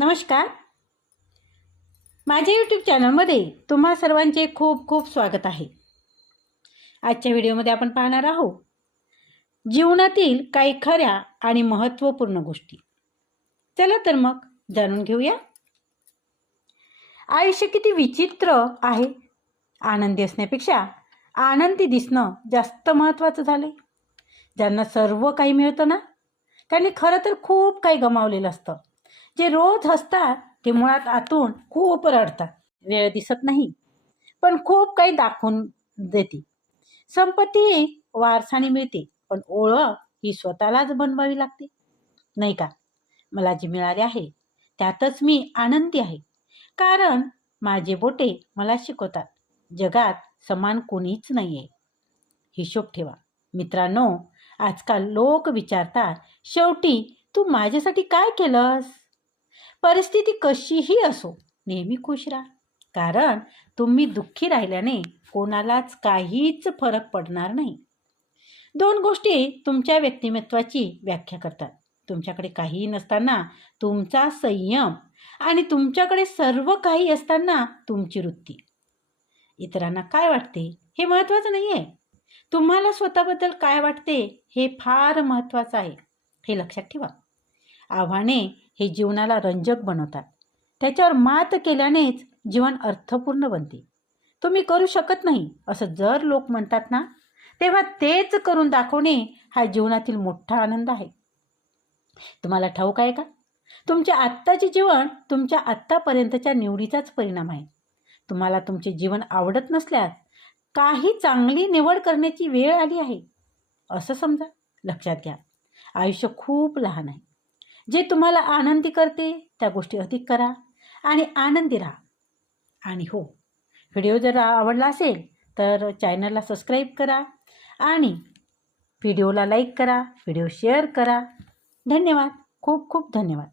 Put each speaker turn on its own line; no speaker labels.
नमस्कार. माझ्या यूट्यूब चॅनलमध्ये तुम्हा सर्वांचे खूप खूप स्वागत आहे. आजच्या व्हिडिओमध्ये आपण पाहणार आहोत जीवनातील काही खऱ्या आणि महत्त्वपूर्ण गोष्टी. चला तर मग जाणून घेऊया. आयुष्य किती विचित्र आहे? आनंदी असण्यापेक्षा आनंदी दिसणं जास्त महत्त्वाचं झालं आहे ज्यांना सर्व काही मिळतं ना त्यांनी खरं तर खूप काही गमावलेलं असतं. जे रोज हसतात ते मुळात आतून खूप रडतात. वेळ दिसत नाही. पण खूप काही दाखवून देते. संपत्ती वारसाने मिळते पण ओळख ही स्वतःलाच बनवावी लागते. नाही का? मला जे मिळाली आहे त्यातच मी आनंदी आहे. कारण माझे बोटे मला शिकवतात जगात समान कोणीच नाही आहे हिशोब ठेवा. मित्रांनो आजकाल लोक विचारतात शेवटी तू माझ्यासाठी काय केलंस? परिस्थिती कशीही असो नेहमी खुश राहा. कारण तुम्ही दुःखी राहिल्याने कोणालाच काहीच फरक पडणार नाही. दोन गोष्टी तुमच्या व्यक्तिमत्वाची व्याख्या करतात. तुमच्याकडे काहीही नसताना तुमचा संयम आणि तुमच्याकडे सर्व काही असताना तुमची वृत्ती. इतरांना काय वाटते हे महत्त्वाचं नाही आहे तुम्हाला स्वतःबद्दल काय वाटते हे फार महत्त्वाचं आहे. हे लक्षात ठेवा. आव्हाने हे जीवनाला रंजक बनवतात. त्याच्यावर मात केल्यानेच जीवन अर्थपूर्ण बनते. तुम्ही करू शकत नाही असं जर लोक म्हणतात ना तेव्हा तेच करून दाखवणे हा जीवनातील मोठा आनंद आहे. तुम्हाला ठाऊक आहे का? तुमचे आत्ताचे जीवन तुमच्या आत्तापर्यंतच्या निवडीचाच परिणाम आहे. तुम्हाला तुमचे जीवन आवडत नसल्यास काही चांगली निवड करण्याची वेळ आली आहे. असं समजा लक्षात घ्या. आयुष्य खूप लहान आहे. जे तुम्हाला आनंदी करते त्या गोष्टी अधिक करा आणि आनंदी राहा. आणि हो व्हिडिओ जर आवडला असेल तर चॅनलला सबस्क्राईब करा आणि व्हिडिओला लाईक करा व्हिडिओ शेअर करा. धन्यवाद. खूप खूप धन्यवाद.